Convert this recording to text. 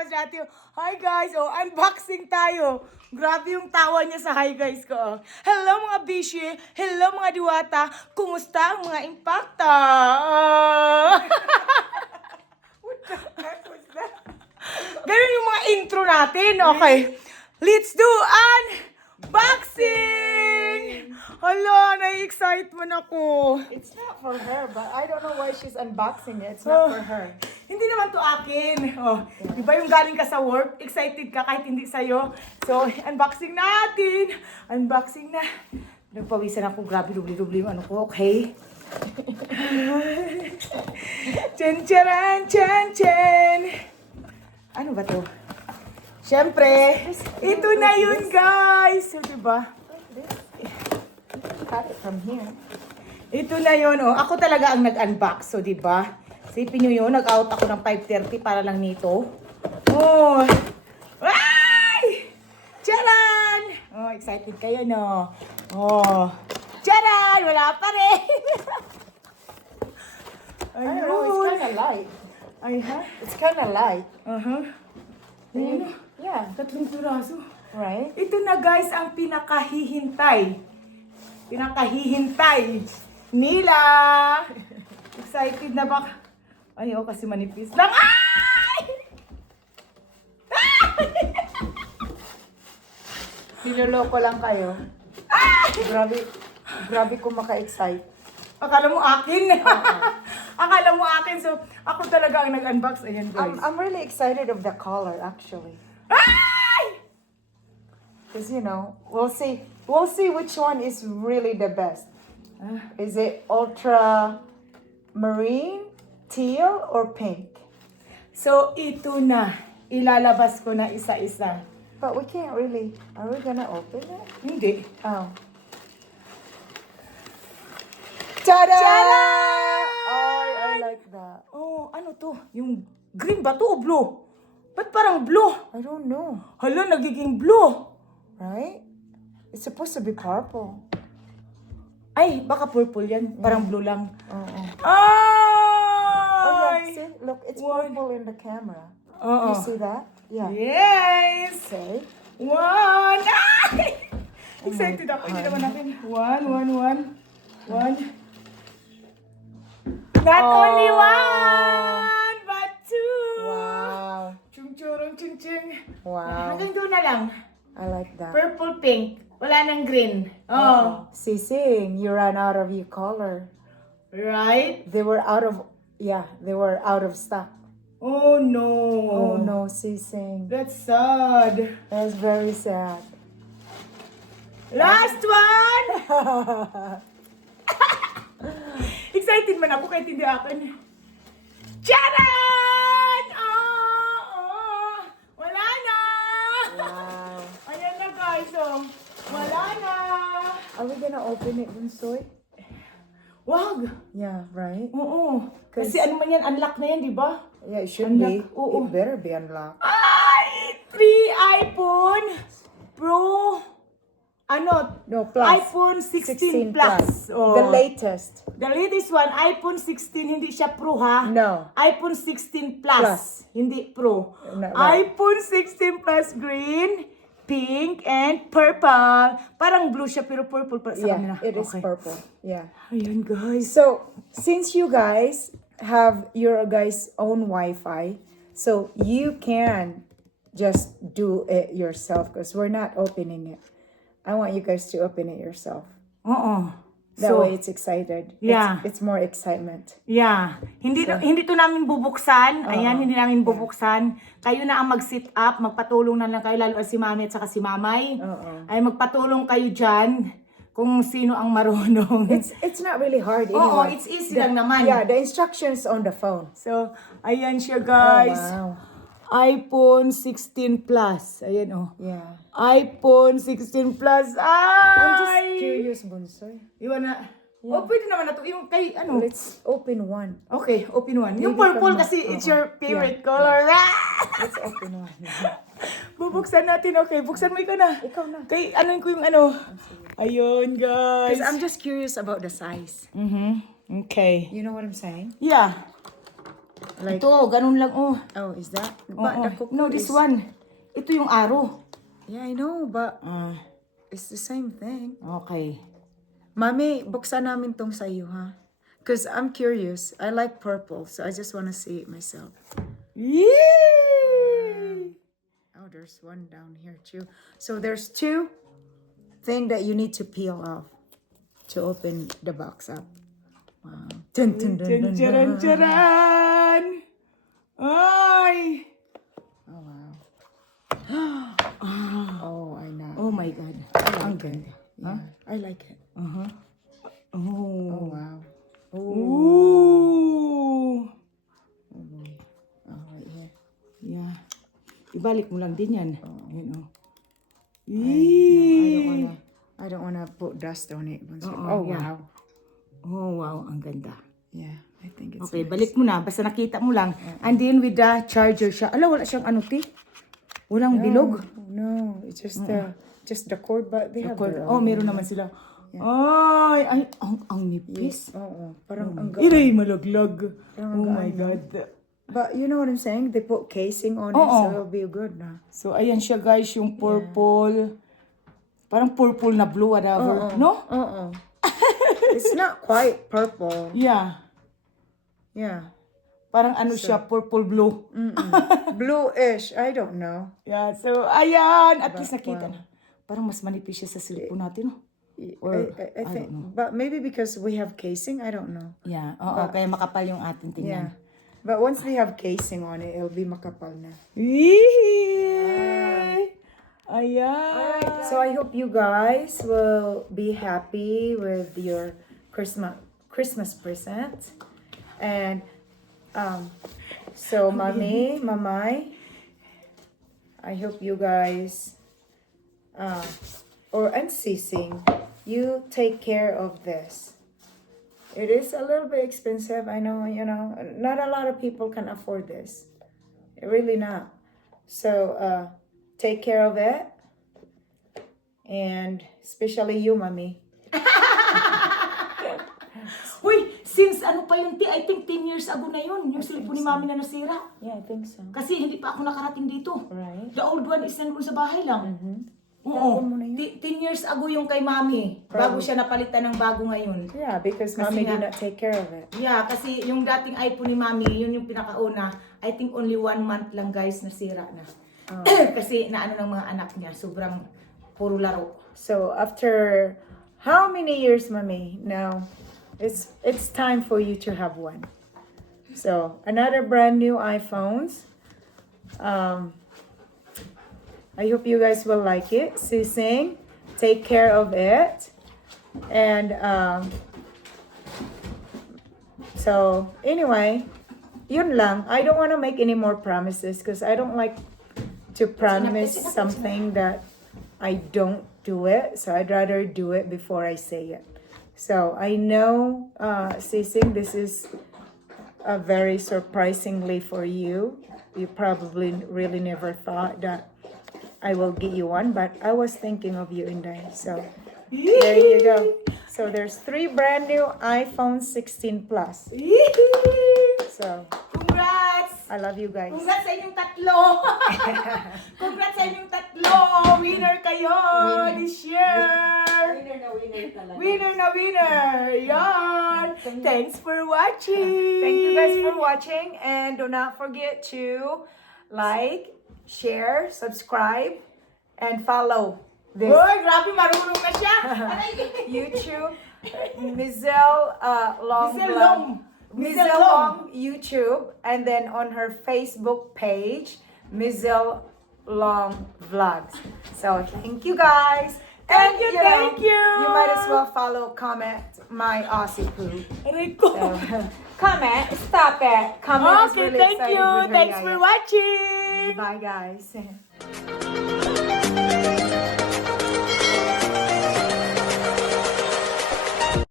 naman si ate. Hi guys, oh, unboxing tayo. Grabe yung tawa niya sa hi guys ko. oh. Hello mga bishi, hello mga diwata, kumusta ang mga impacta? Ah. Ganun yung mga intro natin. Okay. Let's do unboxing! Hala, nai-excite man ako. It's not for her, but I don't know why she's unboxing it. It's Oh. not for her. Hindi naman to akin. Oh, di ba yung galing ka sa work, excited ka kahit hindi sa'yo. So, unboxing natin. Unboxing na. Nagpawisan ako, grabe, dubli-dubli yung ano ko, okay? Chen, charan, chen, chen. Ano ba to? Siyempre, ito na yun, guys. So, di ba? Cut from here. Ito na yun, oh. Ako talaga ang nag-unbox, so di ba? Sipin nyo yun, nag-out ako ng 5.30 para lang nito. Oh! Ay! Charan! Oh, excited kayo, no? Oh! Charan! Wala pa rin! I don't know, it's kind of light. Ay, ha? It's kind of light. Uh-huh. Ayun. Yeah, tatlong piraso. right? Ito na guys ang pinakahihintay. Pinakahihintay. Nila! Excited na ba? Ay, oh, kasi manipis lang. Ay! Niloloko lang kayo. Grabe, grabe ko maka-excite. Akala mo akin. Akala mo akin. So, ako talaga ang nag-unbox. Ayan, I'm, guys. I'm really excited of the color, actually. Ay! Because, you know, we'll see. We'll see which one is really the best. Ah, Is it ultra marine, teal, or pink? So, ito na. Ilalabas ko na isa-isa. But we can't really. Are we gonna open it? Hindi. Oh. Ta-da! Ta-da! Oh, I like that. Oh, ano to? Yung green ba to o blue? Ba't parang blue? I don't know. Hala, nagiging blue. Right? It's supposed to be purple. Ay, baka purple yan. Parang blue lang. Oh, oh. Oh, look, it's One. purple in the camera. Oo. You uh-uh. see that? Yeah. Yes! Okay. One! Ay! Excited oh my ako. Hindi naman natin. One, one, one. One. Not Oh. only one, but two! Wow. Chung churong chung chung. Wow. Hanggang doon na lang. I like that. Purple pink. Wala nang green. Oh. Oh. Sising, you ran out of your color. Right? They were out of, yeah, they were out of stock. Oh no. Oh no, Sising. That's sad. That's very sad. Last one! Excited man ako kahit hindi akin. Charan! Oh, oh, wala na! wow. Ayan na guys, oh. Wala na! Are we gonna open it, Bunsoy? Wag! Yeah, right? Oo. Kasi- Kasi ano man yan, unlock na yan, di ba? Yeah, it should be. Unlock. Oo. It better be unlocked. Ay! 3 iPhone Pro ano? No, plus. iPhone 16, Plus. Oh. The latest. The latest one, iPhone 16, hindi siya Pro ha? No. iPhone 16 Plus, Plus. hindi Pro. No, right. iPhone 16 Plus green, pink, and purple. Parang blue siya pero purple pa sa kanila. Yeah, it is Okay. purple. Yeah. Ayun guys. So, since you guys have your guys' own Wi-Fi, so you can just do it yourself because we're not opening it. I want you guys to open it yourself. Oo. That So, way it's excited. Yeah. It's, it's more excitement. Yeah. Hindi hindi to namin bubuksan. Ayan, hindi namin bubuksan. Kayo na ang mag-sit up, magpatulong na lang kayo lalo si Mami at saka si Mamay. Oo. Ay magpatulong kayo diyan kung sino ang marunong. It's it's not really hard Oo, anyway. it's easy lang naman. Yeah, the instructions on the phone. So, ayan siya Oh, guys. wow. iPhone 16 Plus. Ayan oh. Yeah. iPhone 16 Plus. I'm just Ay! curious, Bunsoy. Iwan na. Oh, pwede naman na to. Yung kay ano. Let's open one. Okay, open one. Yung Maybe purple kasi it's Oo. your favorite color. Ah! Let's open one. Bubuksan natin, okay. Buksan mo ikaw na. Ikaw na. Kay, ano ko yung ano. Ayun, guys. Because I'm just curious about the size. Mm-hmm. Okay. You know what I'm saying? Yeah. Like, Ito, ganun lang, oh. oh, is that? Oo. But the cocoa No, this is- one. Ito yung arrow. Yeah, I know, but Ah, it's the same thing. okay. Mami, buksan namin tong sa iyo, ha? Because I'm curious. I like purple, so I just want to see it myself. Yay! Oh, there's one down here too. So there's two thing that you need to peel off to open the box up. Wow. Dun, dun, dun, Tchan, dun, tcharan, dun. Ay! Oh wow. oh, I know. Oh my God. Ang ganda. Yeah, I like it. Uh-huh. Oh. Oh wow. Oh, Ooh. oh boy. Oh, right here. Yeah. Ibalik mo lang din yan. Oh. I don't Yee. wanna. I don't wanna put dust on it. once- Oo, oh yeah. wow. Oh, wow. Ang ganda. Yeah, I think it's. Okay, nice. balik mo na. Basta nakita mo lang. And then with the charger siya. Ala, wala siyang ano, ti? Walang bilog. Oh, no, it's just the just the cord, but they have their Oh, own. meron naman sila. Ay, ay, ang, ang nipis. Oo, parang ang ga- Iray, malaglag. Oh my God. But you know what I'm saying? They put casing on it, Oo. so it'll be good na. So, ayan siya guys, yung purple. Parang purple na blue, whatever. No? Uh-uh. it's not quite purple. Yeah. Yeah. Parang ano siya, purple blue. Mm-mm. Bluish. I don't know. Yeah, so ayan. At least nakita na. Parang mas manipis siya sa cellphone natin, no? I, Or, I, I I think, don't know. but maybe because we have casing, I don't know. Yeah, oo. kaya makapal yung ating tingnan. Yeah. But once they have casing on it, it'll be makapal na. Yee! Ayan. So I hope you guys will be happy with your Christmas Christmas present. And um so mommy, mamay, I hope you guys uh or unceasing, you take care of this. It is a little bit expensive, I know, you know. Not a lot of people can afford this. Really not. So uh take care of it. And especially you, mommy. Since ano pa yun, ti, I think 10 years ago na yun, yung cellphone ni mami na nasira. Yeah, I think so. Kasi hindi pa ako nakarating dito. Right. The old one is nandun sa bahay lang. Mm-hmm. Oo. Mo na yun? Ti- 10 years ago yung kay mami. Bago siya napalitan ng bago ngayon. Yeah, because Kasi mommy nga- did not take care of it. Yeah, kasi yung dating iPhone ni mami, yun yung pinakauna. I think only one month lang guys nasira na. Oh. kasi naano ng mga anak niya, sobrang puro laro. So after how many years, mommy? Now, it's it's time for you to have one. So another brand new iPhones. Um, I hope you guys will like it. Sising, take care of it, and um, so anyway, yun lang. I don't want to make any more promises because I don't like to promise something that I don't do it. So I'd rather do it before I say it. So I know, uh, this is uh, very surprisingly for you. You probably really never thought that I will get you one, but I was thinking of you, Inday. So there you go. So there's three brand new iPhone 16 Plus. So Congrats! I love you guys. Congrats sa inyong tatlo! Congrats sa inyong tatlo! Winner kayo this year! Winner na winner talaga. Winner na winner! Yan! Thanks for watching! Thank you guys for watching and do not forget to like, share, subscribe, and follow this Uy, grabe, marunong na siya! YouTube Mizel uh, Long Mizel Vlog. Long. Mizel Long YouTube and then on her Facebook page Mizel Long Vlogs. So thank you guys. Thank you, know, thank you. You might as well follow, comment my Aussie poo. So, comment, stop it. Comment Okay, really thank you. Thanks for watching. Bye guys.